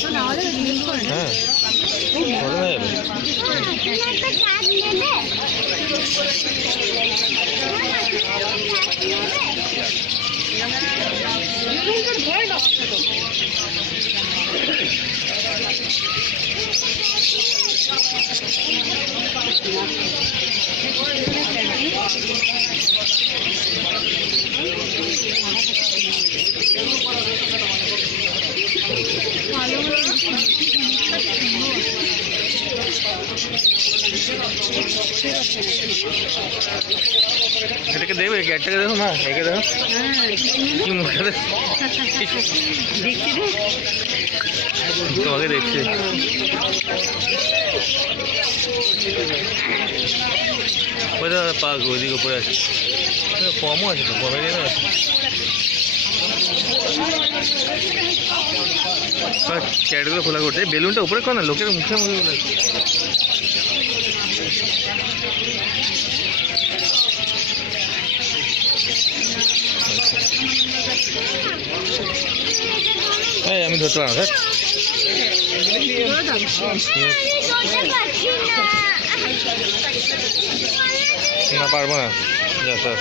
হ্যাঁ এটাকে দেখবে, ক্যাটটাকে দেখো না, একে দেখো কি মুখে তোমাকে দেখছে। ওইটা পাক ওইদিকে উপরে আছে, কমও আছে তো, কমে দিয়ে আছে। ক্যাটগুলো খোলা করছে, বেলুনটা উপরে কর না, লোকের মুখে মুখে বলে। আমি ধরতে পারবো না, পারবো না। যা স্যার